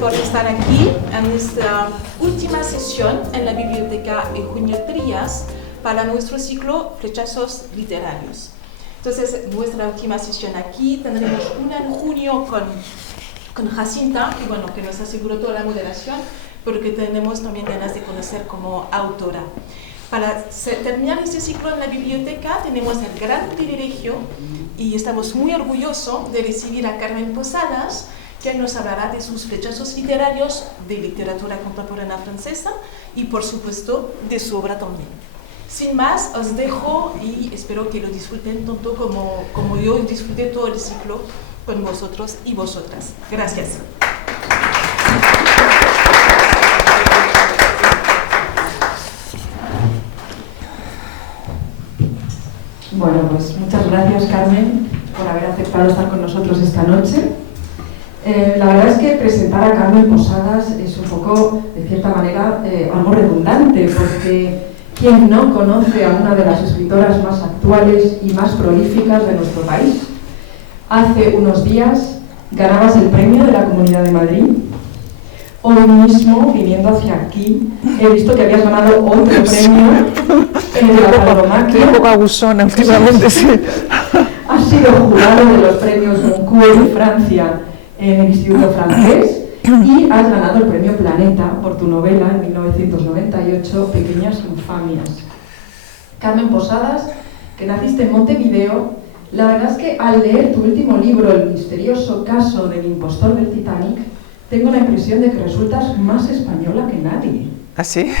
Por estar aquí en esta última sesión en la Biblioteca Eugenio Trías para nuestro ciclo Flechazos Literarios. Entonces, nuestra última sesión aquí, tendremos una en junio con Jacinta, que nos aseguró toda la moderación, pero que tenemos también ganas de conocer como autora. Para terminar este ciclo en la biblioteca tenemos el gran privilegio y estamos muy orgullosos de recibir a Carmen Posadas, que nos hablará de sus flechazos literarios de literatura contemporánea francesa y, por supuesto, de su obra también. Sin más, os dejo y espero que lo disfruten tanto como yo disfruté todo el ciclo con vosotros y vosotras. Gracias. Bueno, pues muchas gracias, Carmen, por haber aceptado estar con nosotros esta noche. La verdad es que presentar a Carmen Posadas es un poco, de cierta manera, algo redundante, porque ¿quién no conoce a una de las escritoras más actuales y más prolíficas de nuestro país? Hace unos días ganabas el premio de la Comunidad de Madrid. Hoy mismo, viniendo hacia aquí, he visto que habías ganado otro premio en la Tauromaquia. Un poco abusona, últimamente, sí. Has sido jurado de los premios Goncourt de Francia en el Instituto Francés y has ganado el premio Planeta por tu novela en 1998, Pequeñas Infamias. Carmen Posadas, que naciste en Montevideo, la verdad es que al leer tu último libro, El misterioso caso del impostor del Titanic, tengo la impresión de que resultas más española que nadie. ¿Ah, sí?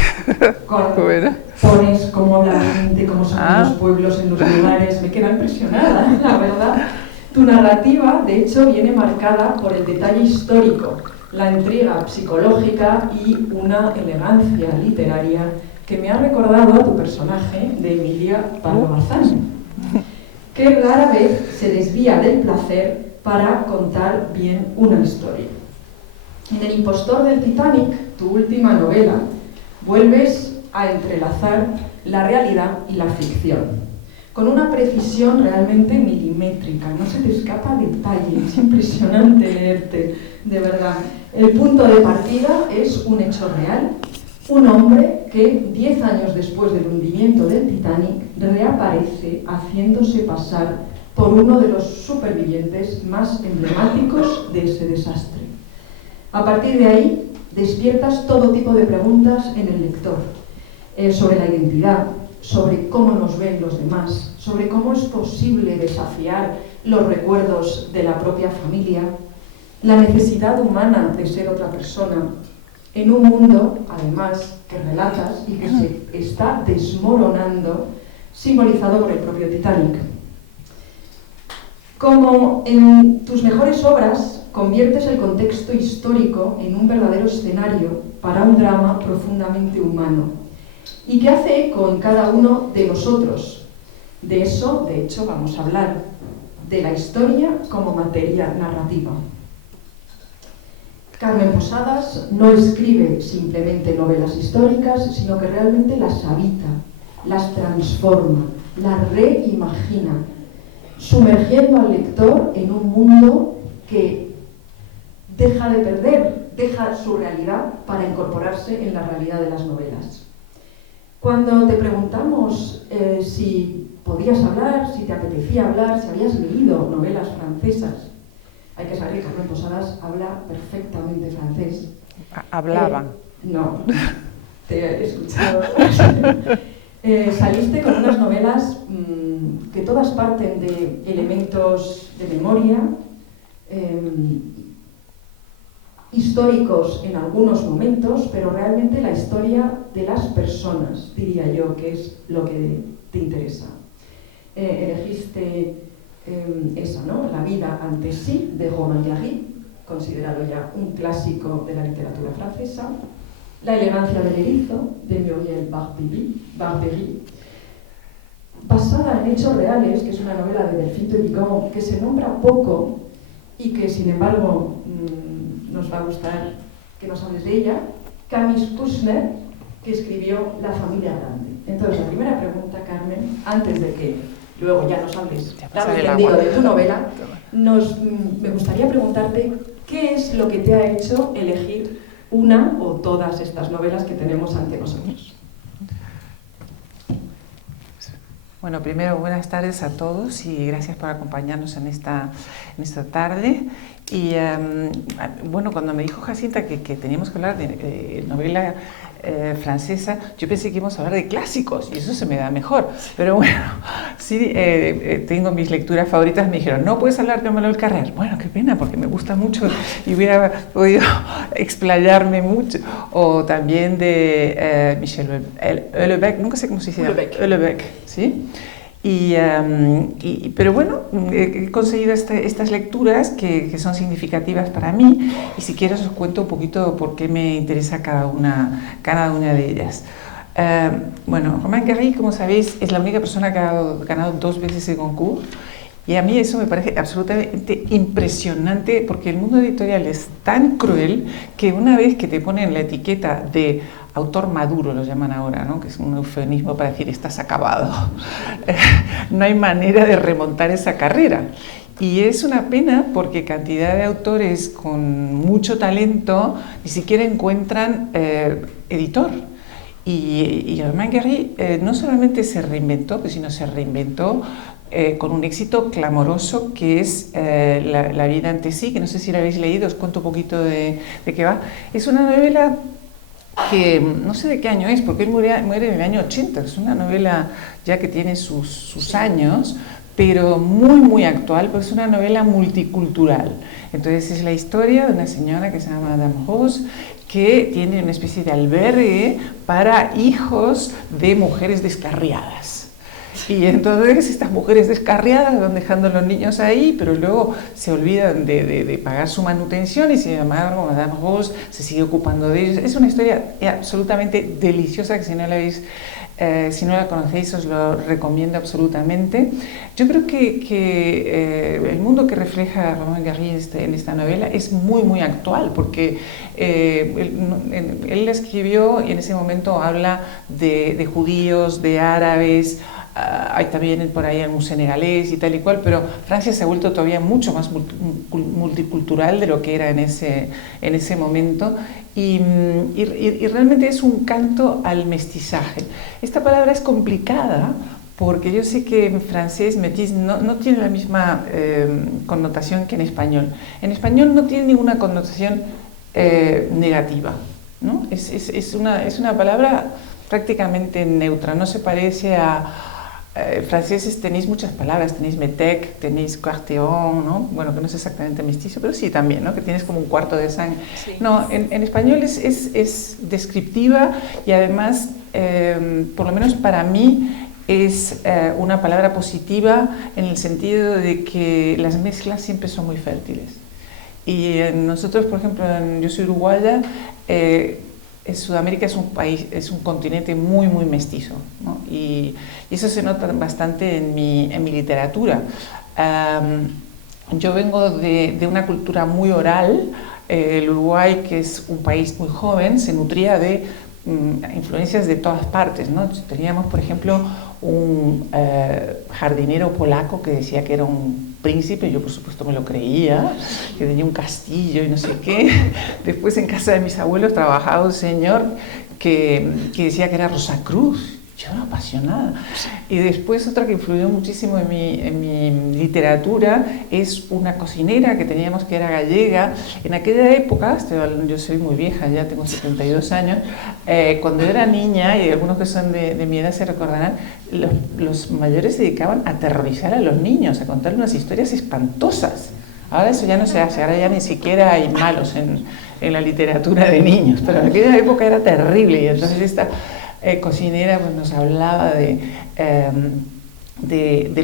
Bueno. Pones cómo habla la gente, cómo son los pueblos en los lugares, me queda impresionada, la verdad. Tu narrativa, de hecho, viene marcada por el detalle histórico, la intriga psicológica y una elegancia literaria que me ha recordado a tu personaje de Emilia Pardo Bazán, que rara vez se desvía del placer para contar bien una historia. En El impostor del Titanic, tu última novela, vuelves a entrelazar la realidad y la ficción, con una precisión realmente milimétrica, no se te escapa detalle, es impresionante leerte, de verdad. El punto de partida es un hecho real, un hombre que 10 años después del hundimiento del Titanic reaparece haciéndose pasar por uno de los supervivientes más emblemáticos de ese desastre. A partir de ahí, despiertas todo tipo de preguntas en el lector, sobre la identidad, sobre cómo nos ven los demás, sobre cómo es posible desafiar los recuerdos de la propia familia, la necesidad humana de ser otra persona, en un mundo, además, que relatas y que se está desmoronando, simbolizado por el propio Titanic. Como en tus mejores obras, conviertes el contexto histórico en un verdadero escenario para un drama profundamente humano y que hace eco en cada uno de nosotros. De eso, de hecho, vamos a hablar, de la historia como materia narrativa. Carmen Posadas no escribe simplemente novelas históricas, sino que realmente las habita, las transforma, las reimagina, sumergiendo al lector en un mundo que deja de perder, deja su realidad para incorporarse en la realidad de las novelas. Cuando te preguntamos si podías hablar, si te apetecía hablar, si habías leído novelas francesas, hay que saber que Carmen Posadas habla perfectamente francés. ¿Hablaba? No, te he escuchado. Saliste con unas novelas que todas parten de elementos de memoria, históricos en algunos momentos, pero realmente la historia de las personas, diría yo, que es lo que te interesa. Elegiste esa, ¿no? La vida ante sí, de Romain Gary, considerado ya un clásico de la literatura francesa. La elegancia del erizo, de Muriel Barbery, basada en hechos reales, que es una novela de Delphine Teligan, que se nombra poco y que, sin embargo, nos va a gustar que nos hables de ella. Camille Kouchner, que escribió La familia grande. Entonces, la primera pregunta, Carmen, antes de que luego ya nos hables de tu novela, me gustaría preguntarte qué es lo que te ha hecho elegir una o todas estas novelas que tenemos ante nosotros. Bueno, primero, buenas tardes a todos y gracias por acompañarnos en esta tarde. Y bueno, cuando me dijo Jacinta que teníamos que hablar de novela francesa, yo pensé que íbamos a hablar de clásicos y eso se me da mejor. Pero bueno, sí, tengo mis lecturas favoritas. Me dijeron, no puedes hablar de Manuel Carrère. Bueno, qué pena, porque me gusta mucho y hubiera podido explayarme mucho. O también de Michel Houellebecq, nunca sé cómo se dice. Houellebecq, ¿sí? Pero bueno, he conseguido estas lecturas que son significativas para mí y si quieres os cuento un poquito por qué me interesa cada una de ellas. Bueno, Romain Gary, como sabéis, es la única persona que ha ganado 2 veces el Goncourt y a mí eso me parece absolutamente impresionante porque el mundo editorial es tan cruel que una vez que te ponen la etiqueta de autor maduro, lo llaman ahora, ¿no? Que es un eufemismo para decir estás acabado. No hay manera de remontar esa carrera. Y es una pena porque cantidad de autores con mucho talento ni siquiera encuentran editor. Y Romain Gary no solamente se reinventó, sino se reinventó con un éxito clamoroso que es La vida ante sí, que no sé si la habéis leído, os cuento un poquito de qué va. Es una novela que no sé de qué año es, porque él muere en el año 80, es una novela ya que tiene sus años, pero muy actual, porque es una novela multicultural. Entonces es la historia de una señora que se llama Madame Rose, que tiene una especie de albergue para hijos de mujeres descarriadas. Y entonces estas mujeres descarriadas van dejando a los niños ahí, pero luego se olvidan de pagar su manutención y sin embargo Madame Rose se sigue ocupando de ellos. Es una historia absolutamente deliciosa que si no la conocéis os lo recomiendo absolutamente. Yo creo que el mundo que refleja Romain Gary en esta novela es muy actual porque él la escribió y en ese momento habla de judíos, de árabes. Hay también por ahí algún senegalés y tal y cual, pero Francia se ha vuelto todavía mucho más multicultural de lo que era en ese momento y realmente es un canto al mestizaje. Esta palabra es complicada porque yo sé que en francés métis no tiene la misma connotación que en español. En español no tiene ninguna connotación negativa, ¿no? Es una palabra prácticamente neutra, no se parece a... franceses tenéis muchas palabras, tenéis métèque, tenéis quartéon, ¿no? Bueno, que no es exactamente mestizo, pero sí también, ¿no? Que tienes como un cuarto de sangre. Sí. No, en español es descriptiva y además, por lo menos para mí, es una palabra positiva en el sentido de que las mezclas siempre son muy fértiles. Y nosotros, por ejemplo, yo soy uruguaya, Sudamérica es un continente muy mestizo, ¿no? Y eso se nota bastante en mi literatura. Yo vengo de una cultura muy oral. El Uruguay, que es un país muy joven, se nutría de influencias de todas partes, ¿no? Teníamos, por ejemplo, un jardinero polaco que decía que era un príncipe, yo por supuesto me lo creía, que tenía un castillo y no sé qué. Después en casa de mis abuelos trabajaba un señor que decía que era Rosacruz Yo era apasionada. Y después otra que influyó muchísimo en mi literatura es una cocinera que teníamos que era gallega. En aquella época, yo soy muy vieja, ya tengo 72 años, cuando era niña, y algunos que son de mi edad se recordarán, los mayores se dedicaban a aterrorizar a los niños, a contar unas historias espantosas. Ahora eso ya no se hace, ahora ya ni siquiera hay malos en la literatura de niños, pero en aquella época era terrible. Y entonces esta cocinera pues, nos hablaba de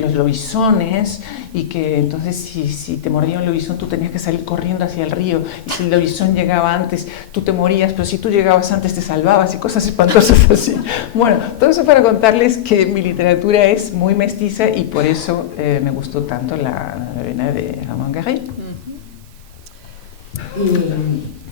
los lobisones, y que entonces si te mordía un lobizón tú tenías que salir corriendo hacia el río, y si el lobizón llegaba antes tú te morías, pero si tú llegabas antes te salvabas, y cosas espantosas así. Bueno, todo eso para contarles que mi literatura es muy mestiza, y por eso me gustó tanto la novela de Ramón Garrill.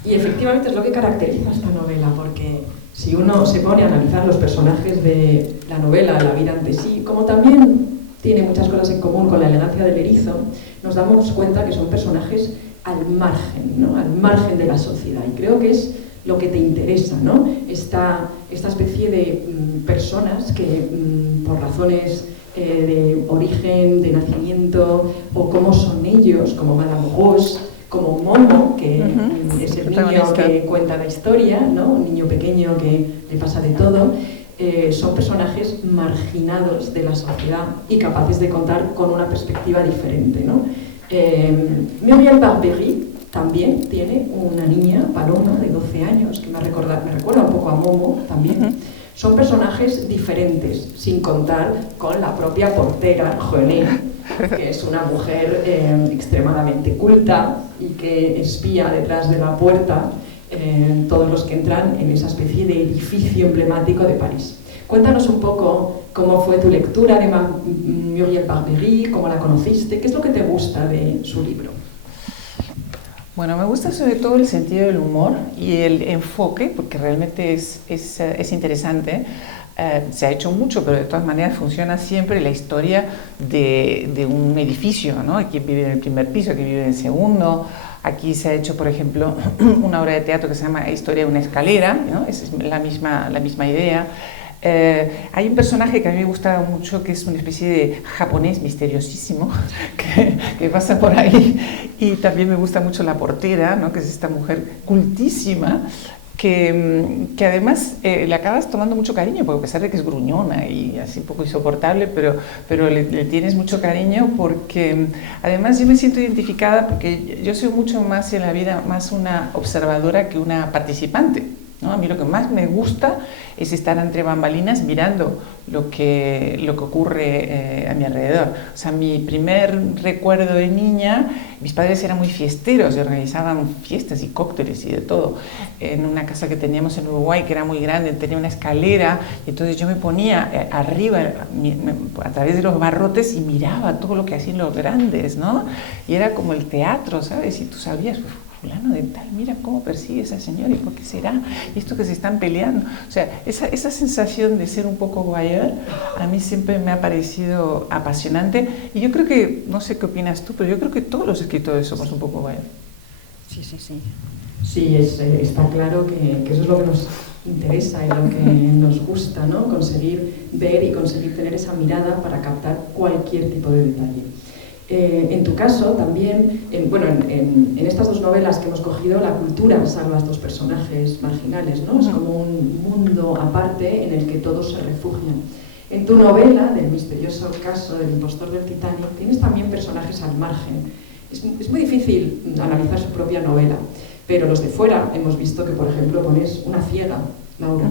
Y efectivamente es lo que caracteriza esta novela, porque si uno se pone a analizar los personajes de la novela, La vida ante sí, como también tiene muchas cosas en común con La elegancia del erizo, nos damos cuenta que son personajes al margen, ¿no? Al margen de la sociedad. Y creo que es lo que te interesa, ¿no? Esta especie de personas que por razones de origen, de nacimiento, o cómo son ellos, como Madame Rose, como Momo, que es el niño que cuenta la historia, ¿no? Un niño pequeño que le pasa de todo. Son personajes marginados de la sociedad y capaces de contar con una perspectiva diferente, ¿no? Muriel Barbery también tiene una niña, Paloma, de 12 años, que me recuerda un poco a Momo también. Son personajes diferentes, sin contar con la propia portera, René, que es una mujer extremadamente culta y que espía detrás de la puerta todos los que entran en esa especie de edificio emblemático de París. Cuéntanos un poco cómo fue tu lectura de Muriel Barbery, cómo la conociste, qué es lo que te gusta de su libro. Bueno, me gusta sobre todo el sentido del humor y el enfoque, porque realmente es interesante. Se ha hecho mucho, pero de todas maneras funciona siempre la historia de un edificio, ¿no? Quién vive en el primer piso, quién vive en el segundo. Aquí se ha hecho, por ejemplo, una obra de teatro que se llama Historia de una escalera, ¿no? Es la misma idea. Hay un personaje que a mí me gusta mucho, que es una especie de japonés misteriosísimo que pasa por ahí, y también me gusta mucho la portera, ¿no? Que es esta mujer cultísima que además le acabas tomando mucho cariño, porque a pesar de que es gruñona y así un poco insoportable, pero le tienes mucho cariño, porque además yo me siento identificada, porque yo soy mucho más en la vida, más una observadora que una participante, ¿no? A mí lo que más me gusta es estar entre bambalinas mirando lo que ocurre a mi alrededor. O sea, mi primer recuerdo de niña, mis padres eran muy fiesteros y organizaban fiestas y cócteles y de todo. En una casa que teníamos en Uruguay, que era muy grande, tenía una escalera, y entonces yo me ponía arriba a través de los barrotes y miraba todo lo que hacían los grandes, ¿no? Y era como el teatro, ¿sabes? Y tú sabías, fulano de tal, mira cómo persigue esa señora, y por qué será, y esto que se están peleando. O sea, esa sensación de ser un poco voyeur a mí siempre me ha parecido apasionante, y yo creo que, no sé qué opinas tú, pero yo creo que todos los escritores somos un poco voyeur. Sí. Sí, está claro que eso es lo que nos interesa y lo que nos gusta, ¿no? Conseguir ver y conseguir tener esa mirada para captar cualquier tipo de detalle. En tu caso también, en estas dos novelas que hemos cogido, la cultura salva a estos personajes marginales, ¿no? Es como un mundo aparte en el que todos se refugian. En tu novela, del misterioso caso del impostor del Titanic, tienes también personajes al margen. Es muy difícil analizar su propia novela, pero los de fuera hemos visto que, por ejemplo, pones una ciega, Laura,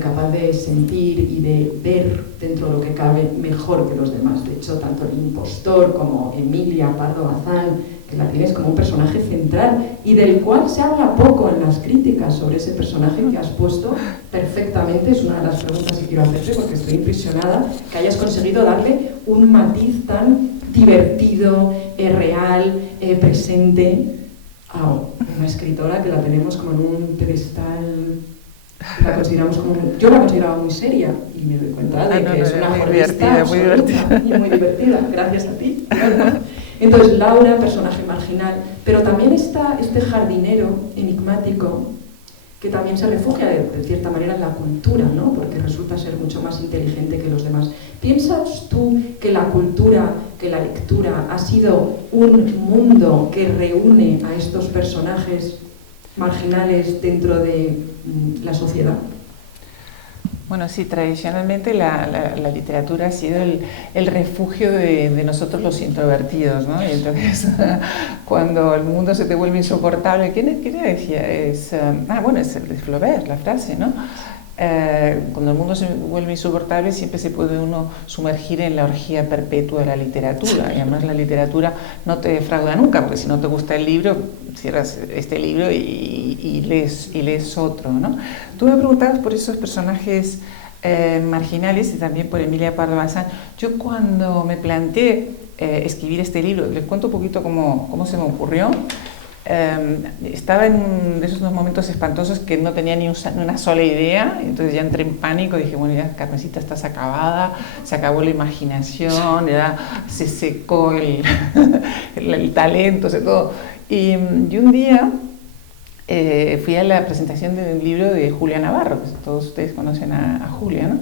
capaz de sentir y de ver dentro de lo que cabe mejor que los demás. De hecho, tanto el impostor como Emilia Pardo Bazán, que la tienes como un personaje central y del cual se habla poco en las críticas sobre ese personaje que has puesto perfectamente. Es una de las preguntas que quiero hacerte, porque estoy impresionada que hayas conseguido darle un matiz tan divertido, real, presente a una escritora que la tenemos como en un pedestal. Yo la consideraba muy seria y me doy cuenta de que es una jornalista muy divertida y muy divertida, gracias a ti. Entonces, Laura, personaje marginal, pero también está este jardinero enigmático que también se refugia de cierta manera en la cultura, ¿no? Porque resulta ser mucho más inteligente que los demás. ¿Piensas tú que la cultura, que la lectura ha sido un mundo que reúne a estos personajes marginales dentro de la sociedad? Bueno, sí, tradicionalmente la literatura ha sido el refugio de nosotros los introvertidos, ¿no? Y entonces, cuando el mundo se te vuelve insoportable, ¿quién decía? Bueno, es de Flaubert, la frase, ¿no? Cuando el mundo se vuelve insoportable, siempre se puede uno sumergir en la orgía perpetua de la literatura. Y además la literatura no te defrauda nunca, porque si no te gusta el libro, cierras este libro y lees otro, ¿no? Tú me preguntabas por esos personajes marginales y también por Emilia Pardo Bazán. Yo cuando me planteé escribir este libro, les cuento un poquito cómo se me ocurrió. Estaba en uno de esos momentos espantosos que no tenía ni una sola idea, entonces ya entré en pánico, dije, bueno, ya Carmencita, estás acabada, se acabó la imaginación, ya se secó el talento, todo. Y un día fui a la presentación del libro de Julia Navarro, que todos ustedes conocen a Julia, ¿no?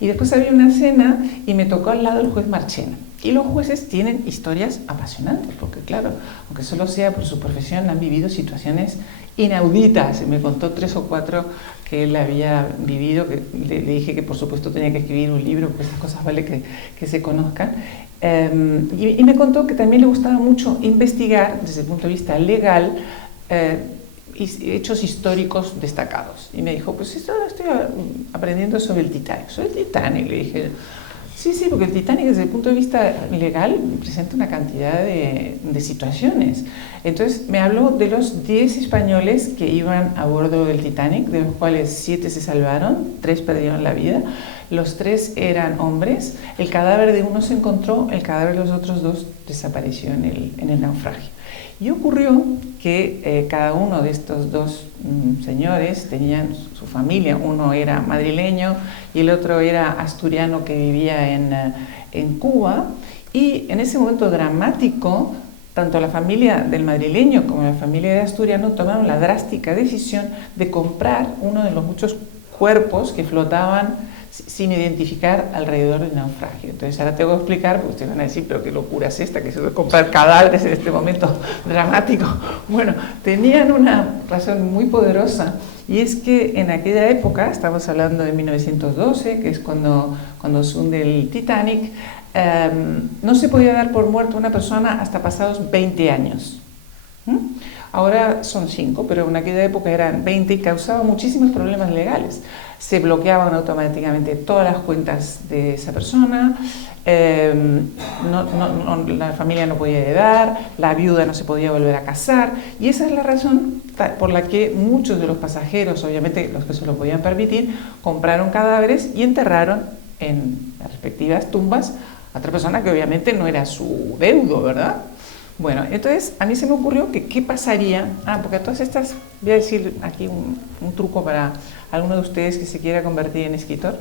Y después había una cena y me tocó al lado el juez Marchena. Y los jueces tienen historias apasionantes, porque claro, aunque solo sea por su profesión, han vivido situaciones inauditas. Me contó 3 o 4 que él había vivido, que le dije que por supuesto tenía que escribir un libro, porque esas cosas vale que se conozcan. Y me contó que también le gustaba mucho investigar, desde el punto de vista legal, hechos históricos destacados. Y me dijo, pues estoy aprendiendo sobre el Titanic. Sobre el Titanic, le dije... Sí, porque el Titanic desde el punto de vista legal presenta una cantidad de situaciones. Entonces me habló de los 10 españoles que iban a bordo del Titanic, de los cuales 7 se salvaron, 3 perdieron la vida, los 3 eran hombres, el cadáver de uno se encontró, el cadáver de los otros 2 desapareció en el naufragio. Y ocurrió que cada uno de estos 2 señores tenían su familia, uno era madrileño y el otro era asturiano que vivía en Cuba, y en ese momento dramático, tanto la familia del madrileño como la familia del asturiano tomaron la drástica decisión de comprar uno de los muchos cuerpos que flotaban sin identificar alrededor del naufragio. Entonces ahora tengo que explicar, porque ustedes van a decir, pero qué locura es esta, que se debe comprar cadáveres en este momento dramático. Bueno, tenían una razón muy poderosa, y es que en aquella época, estamos hablando de 1912, que es cuando se hunde el Titanic, no se podía dar por muerto una persona hasta pasados 20 años. Ahora son 5, pero en aquella época eran 20 y causaban muchísimos problemas legales. Se bloqueaban automáticamente todas las cuentas de esa persona, la familia no podía heredar, la viuda no se podía volver a casar, y esa es la razón por la que muchos de los pasajeros, obviamente los que se lo podían permitir, compraron cadáveres y enterraron en las respectivas tumbas a otra persona que obviamente no era su deudo, ¿verdad? Bueno, entonces a mí se me ocurrió que qué pasaría, porque a todas estas, voy a decir aquí un truco para alguno de ustedes que se quiera convertir en escritor.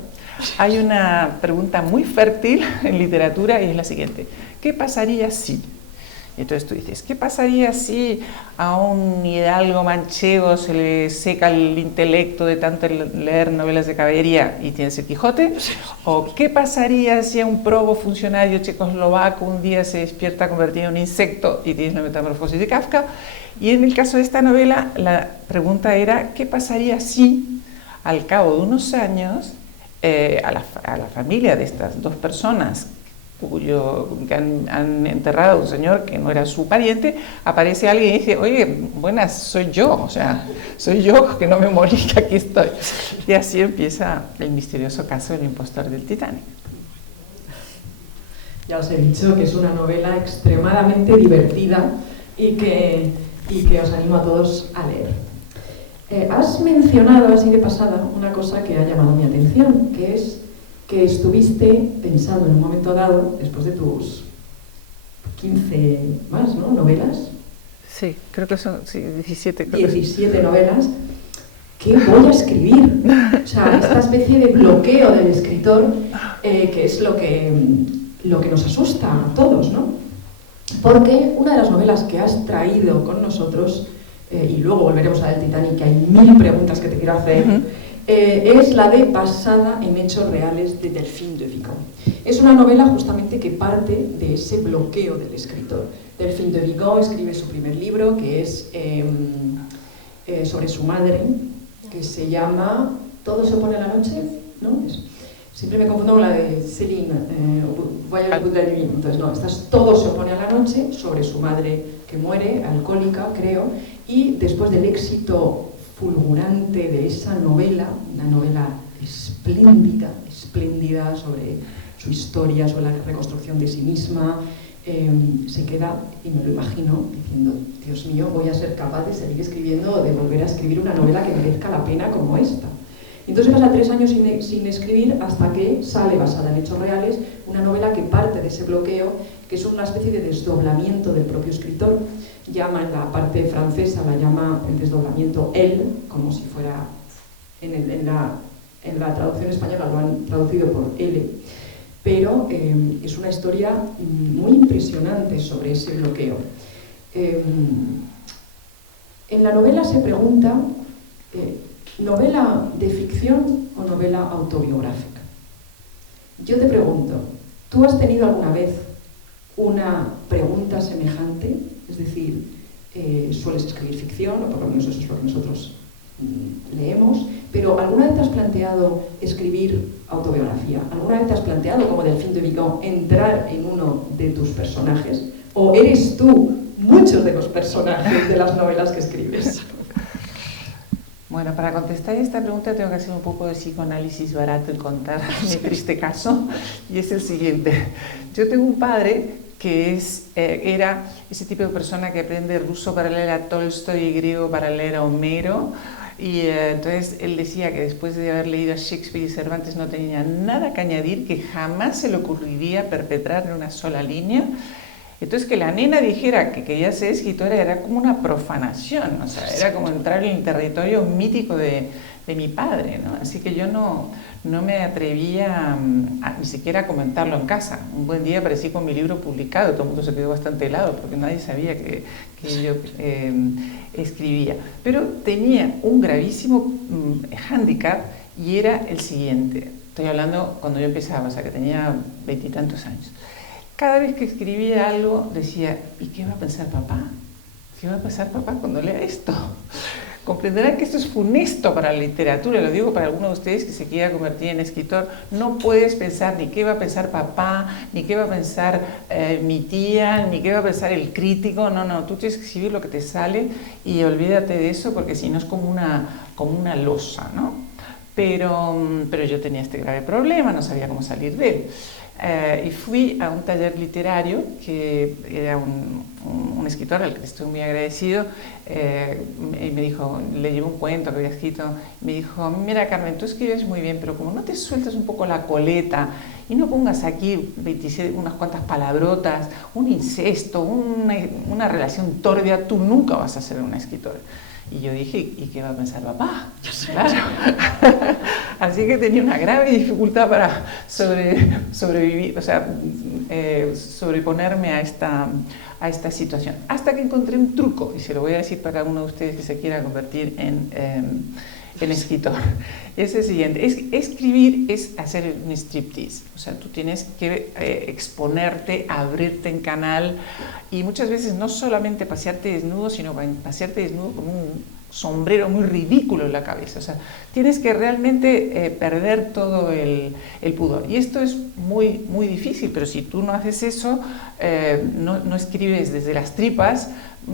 Hay una pregunta muy fértil en literatura y es la siguiente: ¿qué pasaría si? Entonces tú dices, ¿qué pasaría si a un hidalgo manchego se le seca el intelecto de tanto leer novelas de caballería y tiene el Quijote? ¿O qué pasaría si a un probo funcionario checoslovaco un día se despierta convertido en un insecto y tiene la metamorfosis de Kafka? Y en el caso de esta novela, la pregunta era, ¿qué pasaría si al cabo de unos años a la familia de estas 2 personas que han enterrado a un señor que no era su pariente, aparece alguien y dice, oye, buenas, soy yo, o sea, soy yo que no me morí, que aquí estoy? Y así empieza el misterioso caso del impostor del Titanic. Ya os he dicho que es una novela extremadamente divertida y que os animo a todos a leer. Has mencionado así de pasada una cosa que ha llamado mi atención, que es que estuviste pensando en un momento dado, después de tus 15 más, ¿no?, novelas. Sí, creo que son 17. 17 novelas. ¿Qué voy a escribir? O sea, esta especie de bloqueo del escritor, que es lo que nos asusta a todos, ¿no? Porque una de las novelas que has traído con nosotros y luego volveremos a El Titanic, que hay 1000 preguntas que te quiero hacer, es la de Basada en hechos reales de Delphine de Vigan. Es una novela justamente que parte de ese bloqueo del escritor. Delphine de Vigan escribe su primer libro, que es sobre su madre, que se llama ¿Todo se opone a la noche? ¿No? Siempre me confundo con la de Céline, Voyage au bout de la nuit. Entonces, no, esta es Todo se opone a la noche, sobre su madre que muere, alcohólica, creo, y después del éxito fulgurante de esa novela, una novela espléndida, espléndida sobre su historia, sobre la reconstrucción de sí misma, se queda, y me lo imagino, diciendo, Dios mío, voy a ser capaz de seguir escribiendo o de volver a escribir una novela que merezca la pena como esta. Entonces pasa 3 años sin escribir hasta que sale, basada en hechos reales, una novela que parte de ese bloqueo, que es una especie de desdoblamiento del propio escritor. Llama en la parte francesa, la llama el desdoblamiento él, como si fuera, en la traducción española lo han traducido por L, pero es una historia muy impresionante sobre ese bloqueo. En la novela se pregunta, ¿novela de ficción o novela autobiográfica? Yo te pregunto, ¿tú has tenido alguna vez una pregunta semejante? Es decir, sueles escribir ficción, o por lo menos eso es lo que nosotros leemos, pero ¿alguna vez te has planteado escribir autobiografía? ¿Alguna vez te has planteado, como Delphine de Vigan, entrar en uno de tus personajes? ¿O eres tú muchos de los personajes de las novelas que escribes? Bueno, para contestar esta pregunta tengo que hacer un poco de psicoanálisis barato y contar mi triste caso, y es el siguiente. Yo tengo un padre que era ese tipo de persona que aprende ruso para leer a Tolstoy y griego para leer a Homero, y entonces él decía que después de haber leído a Shakespeare y Cervantes no tenía nada que añadir, que jamás se le ocurriría perpetrar en una sola línea. Entonces que la nena dijera que quería ser escritora era como una profanación, o sea, era como entrar en el territorio mítico de mi padre, ¿no? Así que yo no me atrevía ni siquiera a comentarlo en casa. Un buen día aparecí con mi libro publicado, todo el mundo se quedó bastante helado porque nadie sabía que yo escribía. Pero tenía un gravísimo hándicap y era el siguiente. Estoy hablando cuando yo empezaba, o sea que tenía 20 y tantos años. Cada vez que escribía algo decía, ¿y qué va a pensar papá? ¿Qué va a pensar papá cuando lea esto? Comprenderán que esto es funesto para la literatura, lo digo para alguno de ustedes que se quiera convertir en escritor. No puedes pensar ni qué va a pensar papá, ni qué va a pensar mi tía, ni qué va a pensar el crítico. No, tú tienes que escribir lo que te sale y olvídate de eso porque si no es como una losa, ¿no? Pero yo tenía este grave problema, no sabía cómo salir de él. Y fui a un taller literario que era un escritor al que estoy muy agradecido, y me dijo, le llevé un cuento que había escrito, me dijo, mira Carmen, tú escribes muy bien, pero como no te sueltas un poco la coleta y no pongas aquí 27, unas cuantas palabrotas, un incesto, una relación turbia, tú nunca vas a ser una escritora. Y yo dije, ¿y qué va a pensar papá? Claro. Así que tenía una grave dificultad para sobrevivir, o sea, sobreponerme a esta situación. Hasta que encontré un truco, y se lo voy a decir para alguno de ustedes que se quiera convertir en escritor. Es el siguiente, escribir es hacer un striptease, o sea, tú tienes que exponerte, abrirte en canal y muchas veces no solamente pasearte desnudo, sino pasearte desnudo con un sombrero muy ridículo en la cabeza, o sea, tienes que realmente perder todo el pudor. Y esto es muy, muy difícil, pero si tú no haces eso, no escribes desde las tripas,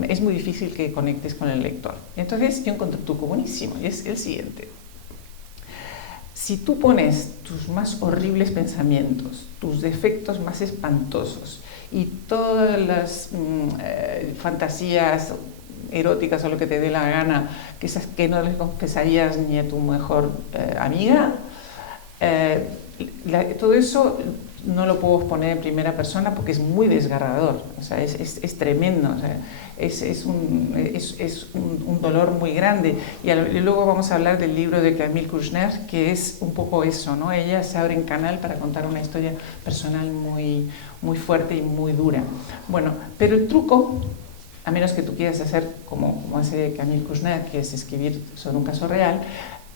es muy difícil que conectes con el lector. Entonces yo encontré un truco buenísimo y es el siguiente. Si tú pones tus más horribles pensamientos, tus defectos más espantosos y todas las fantasías eróticas o lo que te dé la gana, que esas que no les confesarías ni a tu mejor amiga, todo eso no lo puedo poner en primera persona porque es muy desgarrador, o sea, es tremendo, o sea, es un dolor muy grande. Y luego vamos a hablar del libro de Camille Kouchner, que es un poco eso, ¿no? Ella se abre en canal para contar una historia personal muy, muy fuerte y muy dura. Bueno, pero el truco a menos que tú quieras hacer como hace Camille Kouchner, que es escribir sobre un caso real,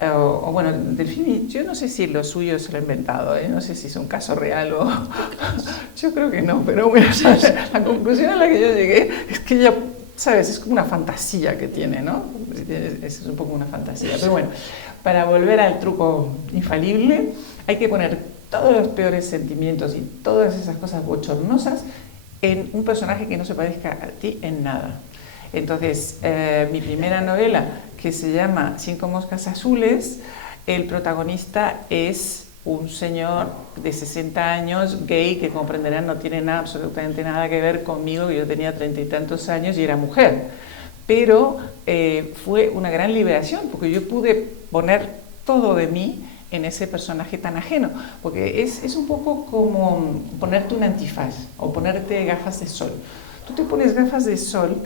o bueno, Delfini, yo no sé si lo suyo se lo ha inventado, no sé si es un caso real o... Yo creo que no, pero bueno, la conclusión a la que yo llegué es que ella, ¿sabes? Es como una fantasía que tiene, ¿no? Es un poco una fantasía, pero bueno, para volver al truco infalible, hay que poner todos los peores sentimientos y todas esas cosas bochornosas en un personaje que no se parezca a ti en nada. Entonces, mi primera novela, que se llama 5 moscas azules, el protagonista es un señor de 60 años, gay, que comprenderán no tiene nada, absolutamente nada que ver conmigo, que yo tenía 30 y tantos años y era mujer. Pero fue una gran liberación, porque yo pude poner todo de mí en ese personaje tan ajeno, porque es un poco como ponerte un antifaz o ponerte gafas de sol. Tú te pones gafas de sol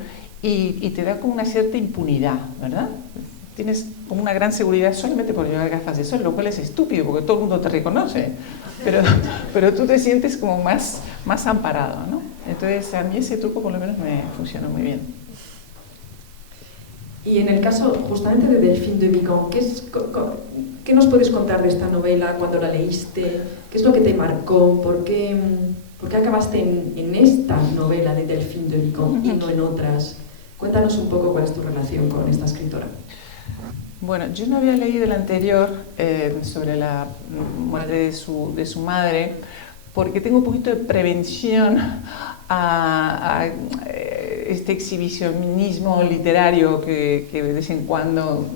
y te da como una cierta impunidad, ¿verdad? Tienes como una gran seguridad solamente por llevar gafas de sol, lo cual es estúpido porque todo el mundo te reconoce, pero tú te sientes como más amparado, ¿no? Entonces a mí ese truco por lo menos me funcionó muy bien. Y en el caso justamente de Delphine de Vigan, ¿qué nos puedes contar de esta novela cuando la leíste? ¿Qué es lo que te marcó? ¿Por qué acabaste en esta novela de Delphine de Vigan y no en otras? Cuéntanos un poco cuál es tu relación con esta escritora. Bueno, yo no había leído el anterior sobre la muerte de su madre, porque tengo un poquito de prevención a este exhibicionismo literario que de vez en cuando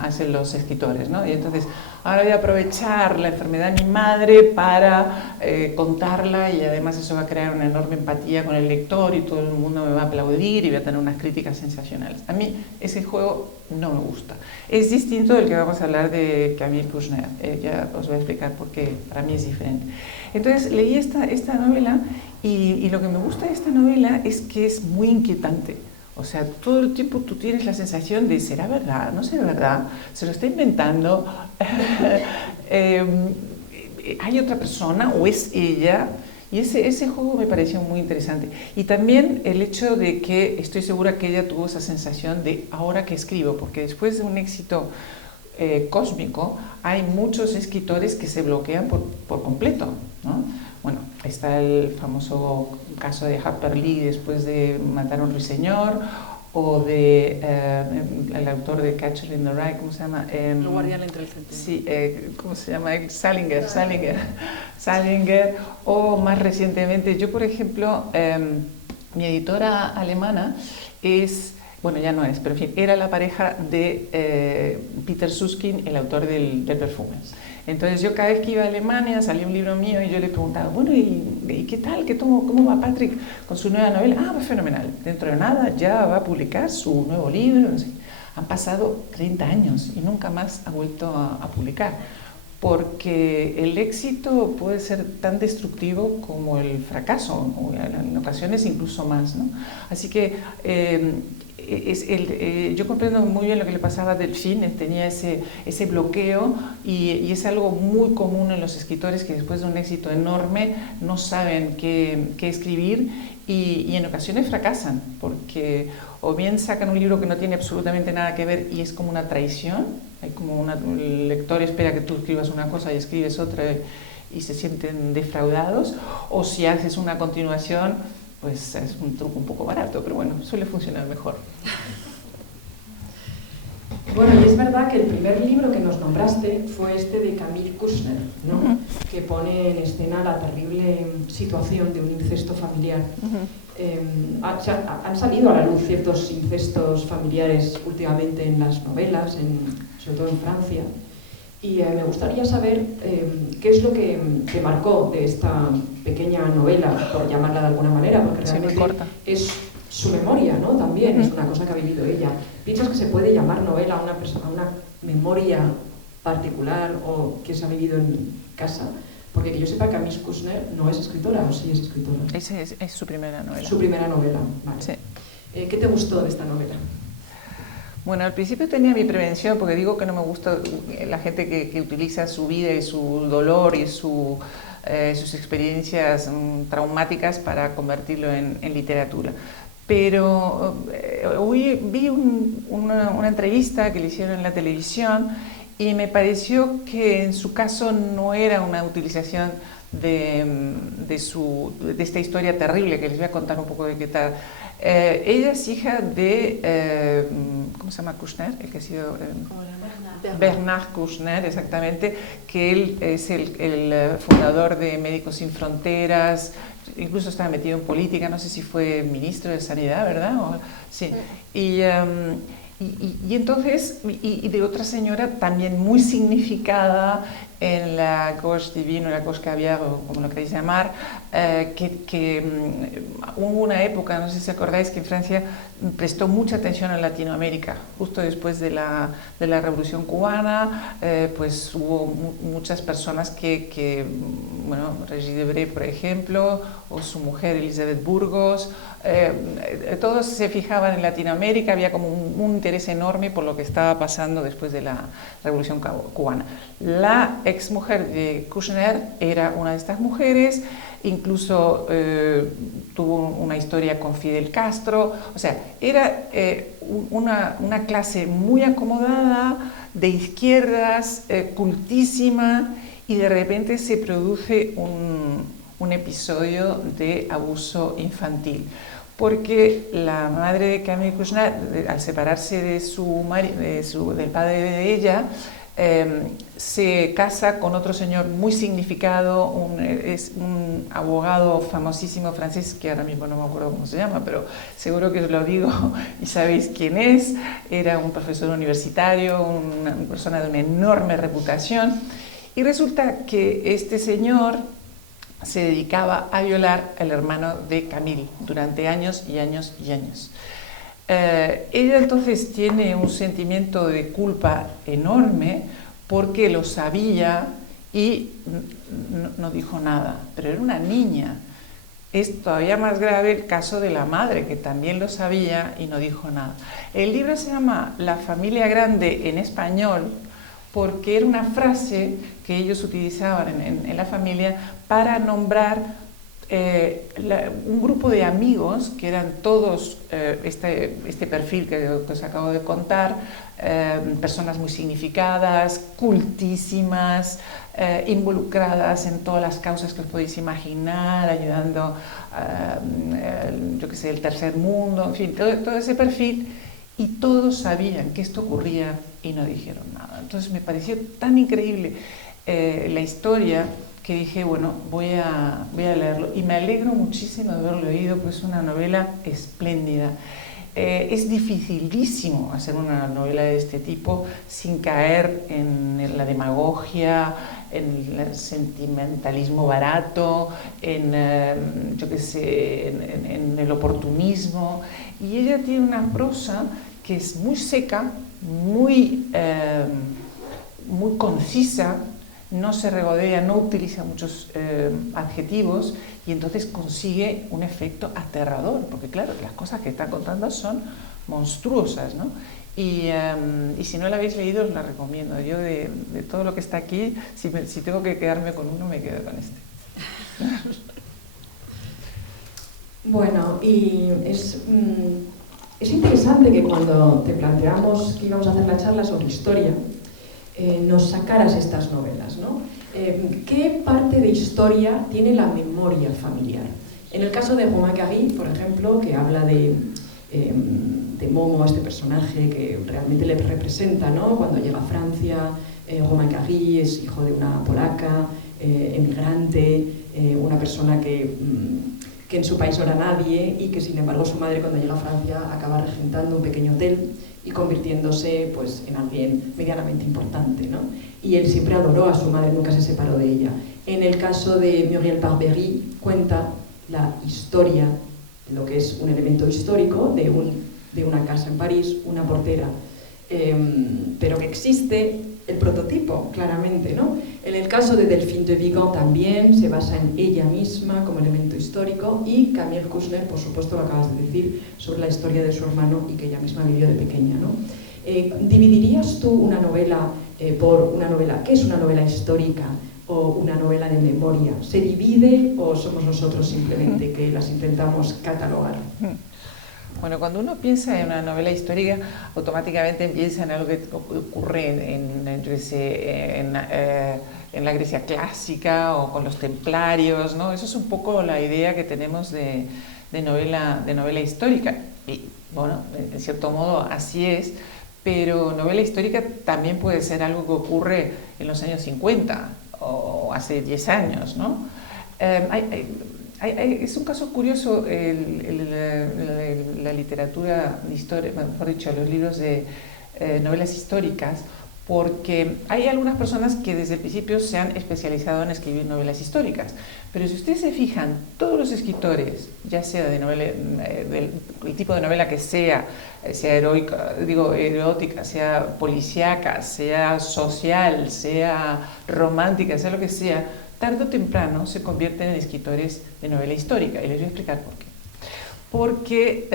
hacen los escritores, ¿no? Y entonces ahora voy a aprovechar la enfermedad de mi madre para contarla, y además eso va a crear una enorme empatía con el lector y todo el mundo me va a aplaudir y voy a tener unas críticas sensacionales. A mí ese juego no me gusta. Es distinto del que vamos a hablar de Camille Kouchner. Ya os voy a explicar por qué para mí es diferente. Entonces leí esta novela y lo que me gusta de esta novela es que es muy inquietante. O sea, todo el tiempo tú tienes la sensación de ¿será verdad? ¿No será verdad? ¿Se lo está inventando? ¿Hay otra persona o es ella? Y ese juego me pareció muy interesante. Y también el hecho de que estoy segura que ella tuvo esa sensación de ahora que escribo, porque después de un éxito cósmico hay muchos escritores que se bloquean por completo, ¿no? Bueno, está el famoso caso de Harper Lee después de Matar a un ruiseñor, o de el autor de Catcher in the Rye, ¿cómo se llama? El guardián entre el centeno. Sí, ¿cómo se llama? Salinger, o más recientemente, yo por ejemplo, mi editora alemana es, bueno ya no es, pero en fin, era la pareja de Peter Susskind, el autor del perfume. Entonces yo cada vez que iba a Alemania salía un libro mío y yo le preguntaba, bueno, ¿y qué tal? ¿Cómo va Patrick con su nueva novela? Ah, va fenomenal. Dentro de nada ya va a publicar su nuevo libro. No sé. Han pasado 30 años y nunca más ha vuelto a publicar. Porque el éxito puede ser tan destructivo como el fracaso, o en ocasiones incluso más, ¿no? Así que yo comprendo muy bien lo que le pasaba a Delphine. Tenía ese bloqueo y es algo muy común en los escritores que después de un éxito enorme no saben qué escribir y en ocasiones fracasan porque o bien sacan un libro que no tiene absolutamente nada que ver y es como una traición, hay como el lector espera que tú escribas una cosa y escribes otra y se sienten defraudados, o si haces una continuación pues es un truco un poco barato, pero bueno, suele funcionar mejor. Bueno, y es verdad que el primer libro que nos nombraste fue este de Camille Kouchner, ¿no? Que pone en escena la terrible situación de un incesto familiar. Han salido a la luz ciertos incestos familiares últimamente en las novelas, sobre todo en Francia, y me gustaría saber qué es lo que te marcó de esta pequeña novela, por llamarla de alguna manera, porque realmente es su memoria, ¿no? También es una cosa que ha vivido ella. ¿Piensas que se puede llamar novela a una memoria particular o que se ha vivido en casa? Porque que yo sepa que Camille Kouchner no es escritora, ¿o sí es escritora? Es su primera novela. Su primera novela, vale. Sí. ¿Qué te gustó de esta novela? Bueno, al principio tenía mi prevención porque digo que no me gusta la gente que utiliza su vida y su dolor y sus experiencias traumáticas para convertirlo en literatura. pero hoy vi una entrevista que le hicieron en la televisión y me pareció que en su caso no era una utilización de esta historia terrible, que les voy a contar un poco de qué tal. Ella es hija de, ¿cómo se llama? Kouchner, el que ha sido... Bernard Kouchner, exactamente, que él es el fundador de Médicos Sin Fronteras, incluso estaba metido en política, no sé si fue ministro de Sanidad, ¿verdad? Sí. Y entonces, y de otra señora también muy significada en la gauche divine, la gauche caviar, o como lo queréis llamar, que hubo una época, no sé si acordáis, que en Francia prestó mucha atención a Latinoamérica. Justo después de la Revolución Cubana, pues hubo muchas personas bueno, Regis Debray, por ejemplo, o su mujer Elizabeth Burgos, todos se fijaban en Latinoamérica, había como un interés enorme por lo que estaba pasando después de la Revolución Cubana. La exmujer de Kouchner era una de estas mujeres, incluso tuvo una historia con Fidel Castro, o sea, era una clase muy acomodada, de izquierdas, cultísima, y de repente se produce un episodio de abuso infantil, porque la madre de Camille Kouchner, al separarse del padre de ella, se casa con otro señor muy significado, es un abogado famosísimo francés, que ahora mismo no me acuerdo cómo se llama, pero seguro que os lo digo y sabéis quién es. Era un profesor universitario, una persona de una enorme reputación, y resulta que este señor se dedicaba a violar al hermano de Camille durante años y años y años. Ella entonces tiene un sentimiento de culpa enorme porque lo sabía y no dijo nada, pero era una niña. Es todavía más grave el caso de la madre, que también lo sabía y no dijo nada. El libro se llama La familia grande en español porque era una frase que ellos utilizaban en la familia para nombrar un grupo de amigos que eran todos este perfil que os acabo de contar, personas muy significadas, cultísimas, involucradas en todas las causas que os podéis imaginar, ayudando, yo qué sé, el tercer mundo, en fin, todo ese perfil, y todos sabían que esto ocurría y no dijeron nada. Entonces me pareció tan increíble la historia, que dije, bueno, voy a leerlo, y me alegro muchísimo de haberlo leído, pues es una novela espléndida. Es dificilísimo hacer una novela de este tipo sin caer en la demagogia, en el sentimentalismo barato, yo qué sé, en el oportunismo. Y ella tiene una prosa que es muy seca, muy concisa, no se regodea, no utiliza muchos adjetivos, y entonces consigue un efecto aterrador, porque claro, las cosas que está contando son monstruosas, ¿no? Y si no la habéis leído, os la recomiendo. Yo de todo lo que está aquí, si tengo que quedarme con uno, me quedo con este. Bueno, y es interesante que cuando te planteamos que íbamos a hacer la charla sobre historia, nos sacaras estas novelas, ¿no? ¿Qué parte de historia tiene la memoria familiar? En el caso de Romain Gary, por ejemplo, que habla de Momo, este personaje que realmente le representa, ¿no? Cuando llega a Francia, Romain Gary es hijo de una polaca, emigrante, una persona que en su país no era nadie, y que sin embargo su madre, cuando llega a Francia, acaba regentando un pequeño hotel y convirtiéndose, pues, en alguien medianamente importante, ¿no? Y él siempre adoró a su madre, nunca se separó de ella. En el caso de Muriel Barbery, cuenta la historia de lo que es un elemento histórico de una casa en París, una portera, pero que existe el prototipo, claramente, ¿no? En el caso de Delphine de Vigan también se basa en ella misma como elemento histórico, y Camille Kouchner, por supuesto, lo acabas de decir, sobre la historia de su hermano y que ella misma vivió de pequeña, ¿no? ¿Dividirías tú una novela por una novela que es una novela histórica o una novela de memoria? ¿Se divide o somos nosotros simplemente que las intentamos catalogar? Bueno, cuando uno piensa en una novela histórica, automáticamente piensa en algo que ocurre en la Grecia clásica o con los templarios, ¿no? Eso es un poco la idea que tenemos de novela histórica. Y bueno, en cierto modo así es, pero novela histórica también puede ser algo que ocurre en los años 50 o hace 10 años, ¿no? Es un caso curioso la literatura de historia, mejor dicho, los libros de novelas históricas, porque hay algunas personas que desde el principio se han especializado en escribir novelas históricas, pero si ustedes se fijan, todos los escritores, ya sea de novela, del tipo de novela que sea heroica, erótica, sea policíaca, sea social, sea romántica, sea lo que sea, tarde o temprano se convierten en escritores de novela histórica, y les voy a explicar por qué. Porque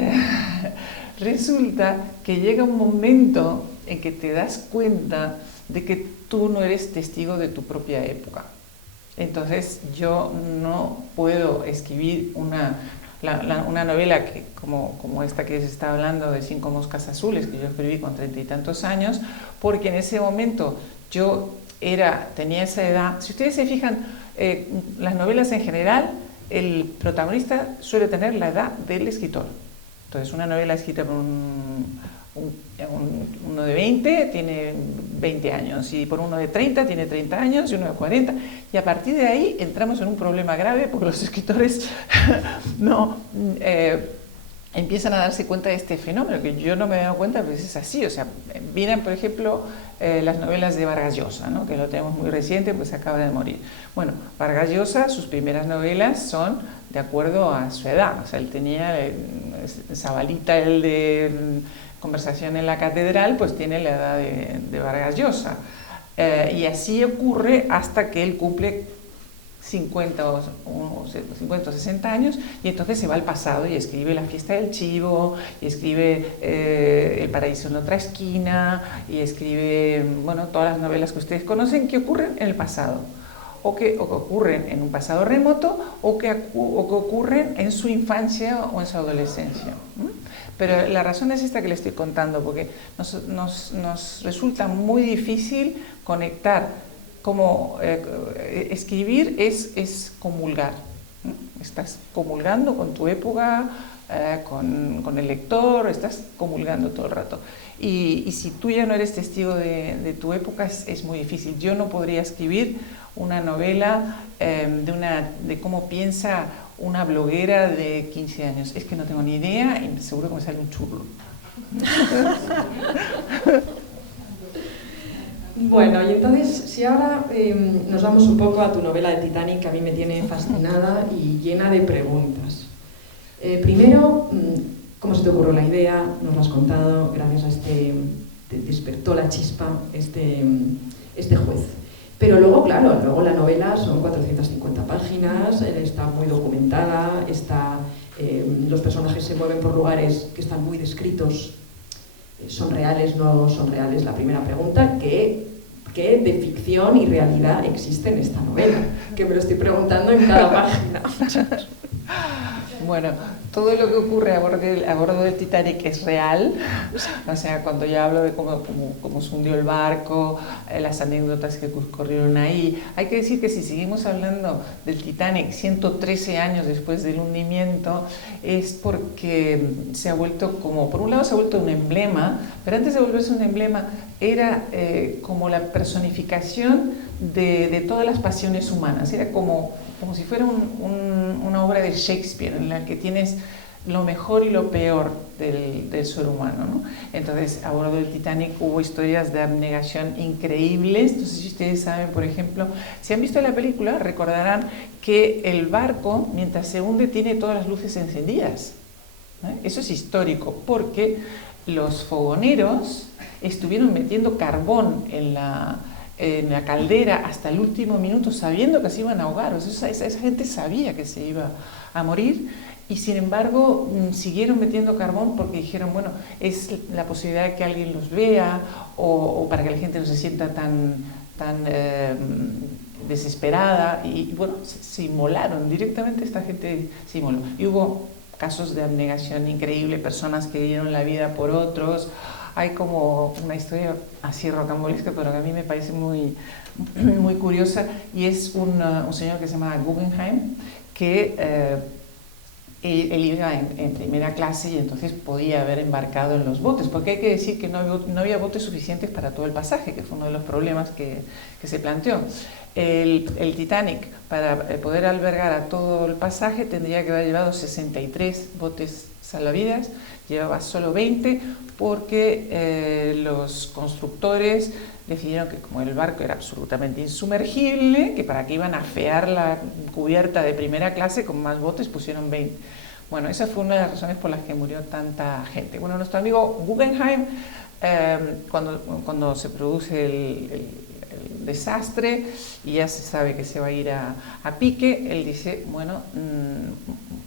resulta que llega un momento en que te das cuenta de que tú no eres testigo de tu propia época. Entonces yo no puedo escribir una novela como esta que se está hablando de 5 moscas azules, que yo escribí con 30 y tantos años, porque en ese momento yo tenía esa edad. Si ustedes se fijan, las novelas en general, el protagonista suele tener la edad del escritor. Entonces, una novela escrita por uno de 20 tiene 20 años, y por uno de 30 tiene 30 años, y uno de 40, y a partir de ahí entramos en un problema grave porque los escritores empiezan a darse cuenta de este fenómeno, que yo no me he dado cuenta, pero es así. O sea, vienen, por ejemplo, las novelas de Vargas Llosa, ¿no? Que lo tenemos muy reciente, pues acaba de morir. Bueno, Vargas Llosa, sus primeras novelas son de acuerdo a su edad. O sea, él tenía Zabalita, el de Conversación en la Catedral, pues tiene la edad de Vargas Llosa. Y así ocurre hasta que él cumple 50 o 60 años, y entonces se va al pasado y escribe La fiesta del chivo, y escribe El paraíso en otra esquina, y escribe, bueno, todas las novelas que ustedes conocen que ocurren en el pasado, o que ocurren en un pasado remoto, o que ocurren en su infancia o en su adolescencia. Pero la razón es esta que le estoy contando, porque nos resulta muy difícil conectar. Como escribir es comulgar. Estás comulgando con tu época, con el lector, estás comulgando todo el rato. Y si tú ya no eres testigo de tu época, es muy difícil. Yo no podría escribir una novela de cómo piensa una bloguera de 15 años. Es que no tengo ni idea, y seguro que me sale un churro. Bueno, y entonces, si ahora nos vamos un poco a tu novela de Titanic, que a mí me tiene fascinada y llena de preguntas. Primero, ¿cómo se te ocurrió la idea? Nos lo has contado, gracias a te despertó la chispa este juez. Pero luego, claro, luego la novela son 450 páginas, está muy documentada, los personajes se mueven por lugares que están muy descritos. ¿Son reales, no son reales? La primera pregunta, ¿qué de ficción y realidad existe en esta novela? Que me lo estoy preguntando en cada página. Bueno, todo lo que ocurre a bordo del Titanic es real. O sea, cuando ya hablo de cómo se hundió el barco, las anécdotas que ocurrieron ahí. Hay que decir que si seguimos hablando del Titanic 113 años después del hundimiento, es porque se ha vuelto por un lado se ha vuelto un emblema, pero antes de volverse un emblema era como la personificación de todas las pasiones humanas. Era como si fuera una obra de Shakespeare en la que tienes lo mejor y lo peor del ser humano, ¿no? Entonces, a bordo del Titanic hubo historias de abnegación increíbles. Entonces, si ustedes saben, por ejemplo, si han visto la película, recordarán que el barco, mientras se hunde, tiene todas las luces encendidas, ¿no? Eso es histórico, porque los fogoneros estuvieron metiendo carbón en la caldera hasta el último minuto, sabiendo que se iban a ahogar. O sea, esa gente sabía que se iba a morir, y sin embargo siguieron metiendo carbón porque dijeron, bueno, es la posibilidad de que alguien los vea, o para que la gente no se sienta tan desesperada, y bueno, se inmolaron directamente. Esta gente se inmoló, y hubo casos de abnegación increíble, personas que dieron la vida por otros. Hay como una historia así rocambolesca, pero que a mí me parece muy curiosa, y es un señor que se llama Guggenheim, que él iba en primera clase y entonces podía haber embarcado en los botes, porque hay que decir que no había botes suficientes para todo el pasaje, que fue uno de los problemas que se planteó. El Titanic, para poder albergar a todo el pasaje, tendría que haber llevado 63 botes salvavidas, llevaba solo 20 porque los constructores decidieron que como el barco era absolutamente insumergible, que para que iban a afear la cubierta de primera clase con más botes pusieron 20. Bueno, esa fue una de las razones por las que murió tanta gente. Bueno, nuestro amigo Guggenheim, cuando se produce el desastre y ya se sabe que se va a ir a pique, él dice, bueno,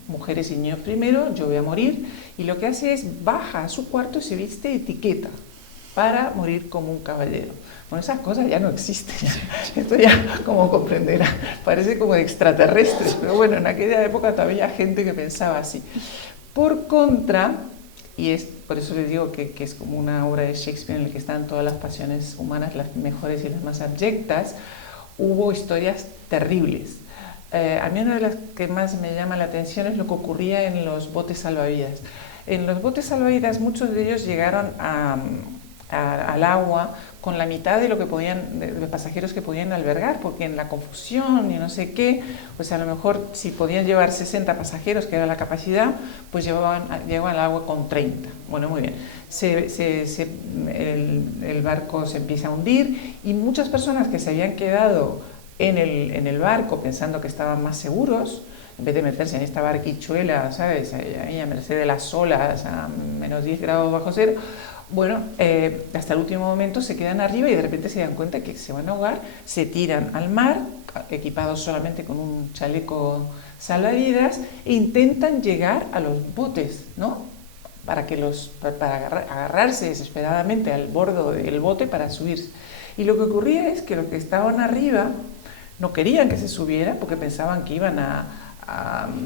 mujeres y niños primero, yo voy a morir, y lo que hace es baja a su cuarto y se viste etiqueta para morir como un caballero. Bueno, esas cosas ya no existen, esto ya, como comprenderá, parece como de extraterrestres, pero bueno, en aquella época todavía había gente que pensaba así. Por contra, y es por eso les digo que es como una obra de Shakespeare en la que están todas las pasiones humanas, las mejores y las más abyectas, hubo historias terribles. A mí una de las que más me llama la atención es lo que ocurría en los botes salvavidas. En los botes salvavidas muchos de ellos llegaron al agua con la mitad de lo que podían, de pasajeros que podían albergar, porque en la confusión y no sé qué, pues a lo mejor si podían llevar 60 pasajeros, que era la capacidad, pues llegaban al agua con 30. Bueno, muy bien. El barco se empieza a hundir y muchas personas que se habían quedado en el barco pensando que estaban más seguros, en vez de meterse en esta barquichuela, ¿sabes?, ahí a merced de las olas, a menos 10 grados bajo cero, bueno, hasta el último momento se quedan arriba y de repente se dan cuenta que se van a ahogar, se tiran al mar, equipados solamente con un chaleco salvavidas, e intentan llegar a los botes, ¿no?, para agarrarse desesperadamente al borde del bote para subirse. Y lo que ocurría es que los que estaban arriba no querían que se subiera porque pensaban que iban a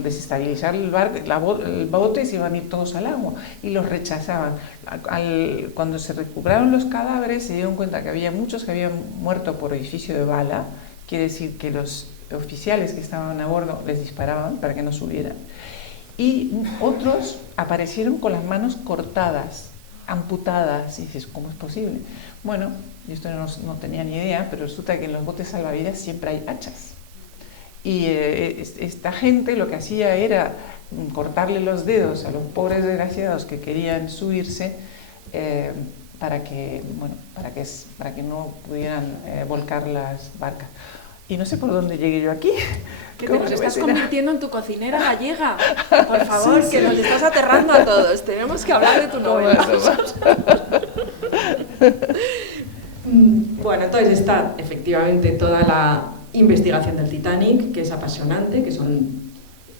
desestabilizar el bote y se iban a ir todos al agua, y los rechazaban. Cuando se recuperaron los cadáveres se dieron cuenta que había muchos que habían muerto por orificio de bala, quiere decir que los oficiales que estaban a bordo les disparaban para que no subieran, y otros aparecieron con las manos cortadas, amputadas, y dices, ¿cómo es posible? Bueno, yo esto no tenía ni idea, pero resulta que en los botes salvavidas siempre hay hachas. Y esta gente lo que hacía era cortarle los dedos a los pobres desgraciados que querían subirse para que no pudieran volcar las barcas. Y no sé por dónde llegué yo aquí. Que te nos estás convirtiendo en tu cocinera gallega. Por favor, sí, que nos estás aterrando a todos. Tenemos que hablar de tu novela. Bueno, entonces está efectivamente toda la investigación del Titanic, que es apasionante, que son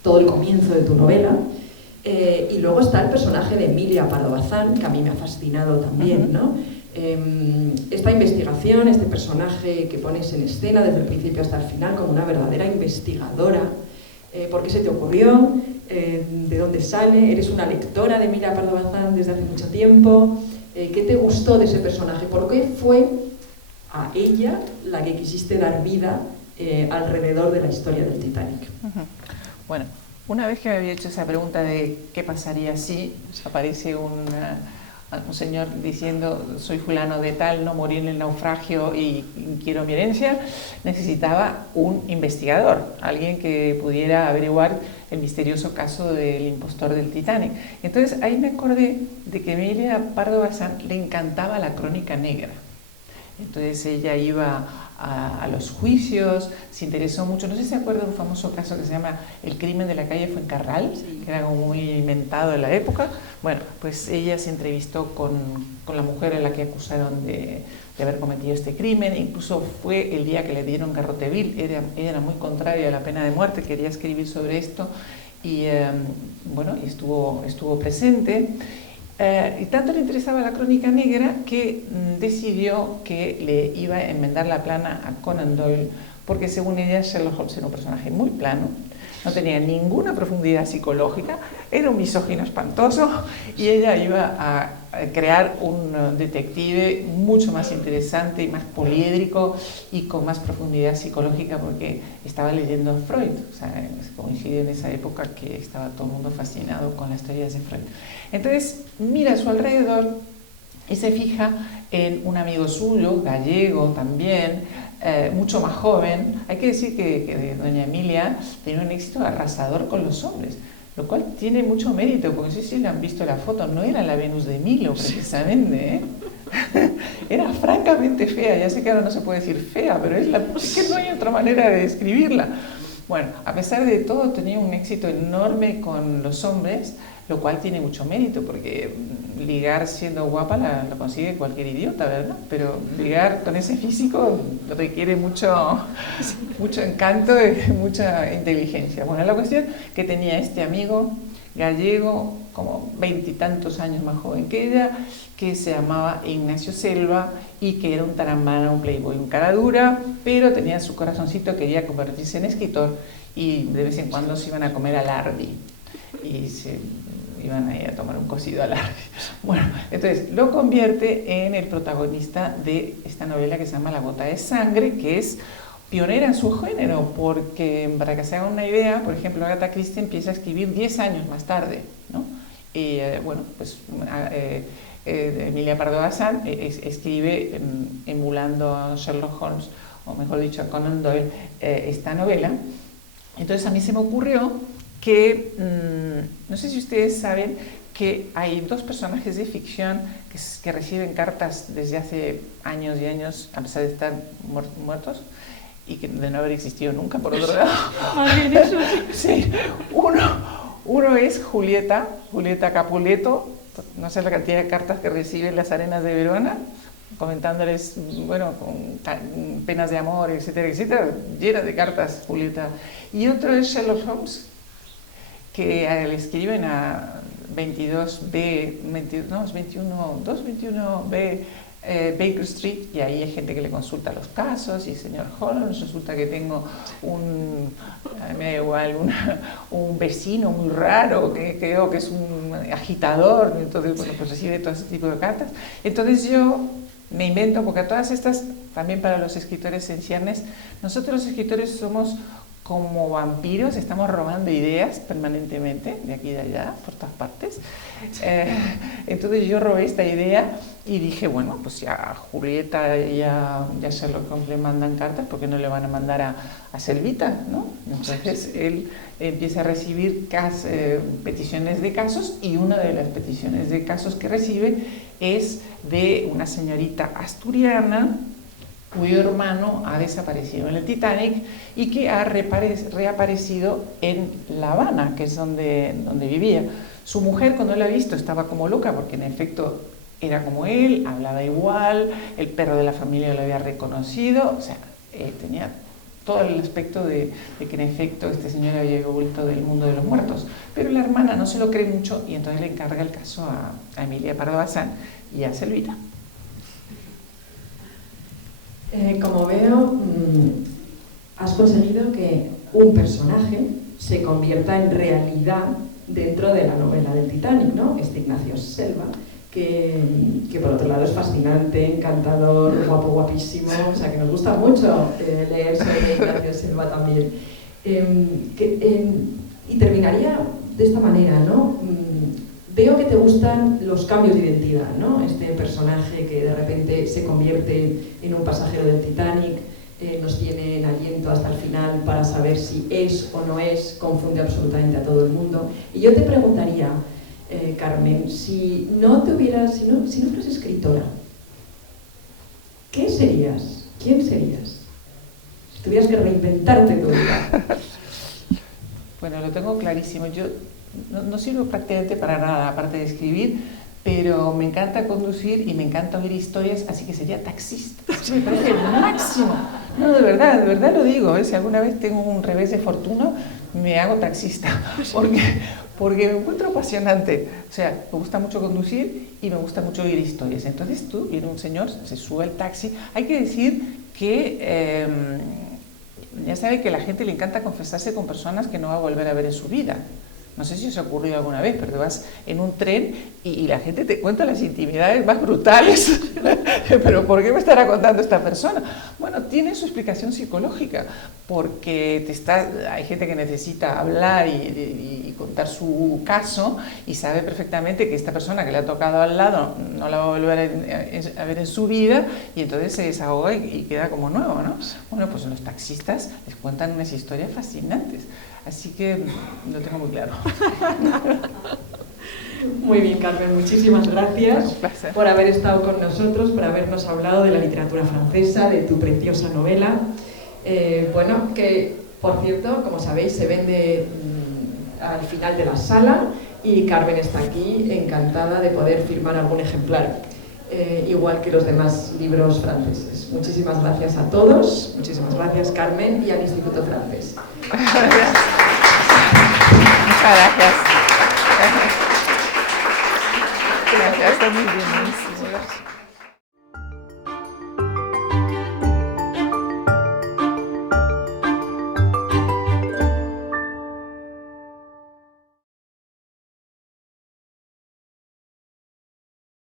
todo el comienzo de tu novela, y luego está el personaje de Emilia Pardo Bazán, que a mí me ha fascinado también, ¿no? Esta investigación, este personaje que pones en escena desde el principio hasta el final como una verdadera investigadora. ¿Por qué se te ocurrió? ¿De dónde sale? ¿Eres una lectora de Emilia Pardo Bazán desde hace mucho tiempo? ¿Qué te gustó de ese personaje? ¿Por qué fue a ella la que quisiste dar vida alrededor de la historia del Titanic? Bueno, una vez que me había hecho esa pregunta de qué pasaría si aparece un señor diciendo soy fulano de tal, no morí en el naufragio y quiero mi herencia, necesitaba un investigador, alguien que pudiera averiguar el misterioso caso del impostor del Titanic. Entonces ahí me acordé de que a Emilia Pardo Bazán le encantaba la crónica negra. Entonces ella iba a los juicios, se interesó mucho, no sé si se acuerdan de un famoso caso que se llama El crimen de la calle Fuencarral, sí, que era como muy inventado en la época. Bueno, pues ella se entrevistó con la mujer a la que acusaron de haber cometido este crimen, incluso fue el día que le dieron garrote vil, ella era muy contraria a la pena de muerte, quería escribir sobre esto y bueno, estuvo presente. Y tanto le interesaba la crónica negra que decidió que le iba a enmendar la plana a Conan Doyle, porque según ella Sherlock Holmes era un personaje muy plano no tenía ninguna profundidad psicológica, era un misógino espantoso y ella iba a crear un detective mucho más interesante y más poliédrico y con más profundidad psicológica porque estaba leyendo a Freud, o sea, coincide en esa época que estaba todo el mundo fascinado con las teorías de Freud. Entonces mira a su alrededor y se fija en un amigo suyo, gallego también, mucho más joven. Hay que decir que doña Emilia tenía un éxito arrasador con los hombres, lo cual tiene mucho mérito, porque no sé si le han visto la foto, no era la Venus de Milo precisamente, era francamente fea. Ya sé que ahora no se puede decir fea, pero es que no hay otra manera de describirla. Bueno, a pesar de todo tenía un éxito enorme con los hombres, lo cual tiene mucho mérito, porque ligar siendo guapa lo consigue cualquier idiota, ¿verdad? Pero ligar con ese físico requiere mucho encanto y mucha inteligencia. Bueno, la cuestión que tenía este amigo gallego, como 20 y tantos años más joven que ella, que se llamaba Ignacio Selva y que era un tarambana, un playboy, un cara dura, pero tenía su corazoncito, quería convertirse en escritor y de vez en cuando se iban a comer al Ardi y se iban a ir a tomar un cocido al Ardi. Bueno, entonces lo convierte en el protagonista de esta novela que se llama La gota de sangre, que es pionera en su género, porque para que se hagan una idea, por ejemplo, Agatha Christie empieza a escribir 10 años más tarde, ¿no? Y bueno, pues Emilia Pardo Bazán escribe emulando a Sherlock Holmes, o mejor dicho a Conan Doyle, esta novela. Entonces a mí se me ocurrió que, no sé si ustedes saben que hay dos personajes de ficción que reciben cartas desde hace años y años, a pesar de estar muertos, y que de no haber existido nunca, por otro lado. Sí, uno es Julieta Capuleto, no sé la cantidad de cartas que recibe en las arenas de Verona, comentándoles, bueno, con penas de amor, etcétera, etcétera, llena de cartas, Julieta. Y otro es Sherlock Holmes, que le escriben a 22B, 221B Baker Street, y ahí hay gente que le consulta los casos, y señor Holmes, resulta que tengo me da igual, un vecino muy raro que creo que es un agitador, entonces bueno, pues recibe todo ese tipo de cartas. Entonces yo me invento, porque a todas estas, también para los escritores en ciernes, nosotros los escritores somos como vampiros, estamos robando ideas permanentemente, de aquí y de allá, por todas partes. Entonces yo robé esta idea y dije, bueno, pues ya a Julieta y a Sherlock Holmes le mandan cartas, ¿por qué no le van a mandar a Selvita, ¿no? Entonces él empieza a recibir peticiones de casos, y una de las peticiones de casos que recibe es de una señorita asturiana cuyo hermano ha desaparecido en el Titanic y que ha reaparecido en La Habana, que es donde vivía. Su mujer, cuando la ha visto, estaba como loca, porque en efecto era como él, hablaba igual, el perro de la familia lo había reconocido, o sea, tenía todo el aspecto de que en efecto este señor había vuelto del mundo de los muertos. Pero la hermana no se lo cree mucho y entonces le encarga el caso a Emilia Pardo Bazán y a Selvita. Como veo, has conseguido que un personaje se convierta en realidad dentro de la novela del Titanic, ¿no? Este Ignacio Selva, que por otro lado es fascinante, encantador, guapo, guapísimo, o sea que nos gusta mucho leer sobre Ignacio Selva también. Y terminaría de esta manera, ¿no? Veo que te gustan los cambios de identidad, ¿no? Este personaje que de repente se convierte en un pasajero del Titanic, nos tiene en aliento hasta el final para saber si es o no es, confunde absolutamente a todo el mundo. Y yo te preguntaría, Carmen, si no fueras escritora, ¿qué serías? ¿Quién serías? Si tuvieras que reinventarte tu vida. Bueno, lo tengo clarísimo. Yo no sirvo prácticamente para nada, aparte de escribir, pero me encanta conducir y me encanta oír historias, así que sería taxista. Me parece el máximo. No, de verdad lo digo, si alguna vez tengo un revés de fortuna, me hago taxista, porque me encuentro apasionante. O sea, me gusta mucho conducir y me gusta mucho oír historias. Entonces viene un señor, se sube al taxi. Hay que decir que ya sabe que a la gente le encanta confesarse con personas que no va a volver a ver en su vida. No sé si os ha ocurrido alguna vez, pero te vas en un tren y la gente te cuenta las intimidades más brutales. ¿Pero por qué me estará contando esta persona? Bueno, tiene su explicación psicológica, porque hay gente que necesita hablar y contar su caso y sabe perfectamente que esta persona que le ha tocado al lado no la va a volver a ver en su vida, y entonces se desahoga y queda como nuevo, ¿no? Bueno, pues los taxistas les cuentan unas historias fascinantes. Así que lo tengo muy claro. Muy bien, Carmen, muchísimas gracias por haber estado con nosotros, por habernos hablado de la literatura francesa, de tu preciosa novela. Bueno, que por cierto, como sabéis, se vende al final de la sala y Carmen está aquí, encantada de poder firmar algún ejemplar, igual que los demás libros franceses. Muchísimas gracias a todos, muchísimas gracias, Carmen, y al Instituto Francés. Gracias. Muchas gracias. Gracias, está muy bien.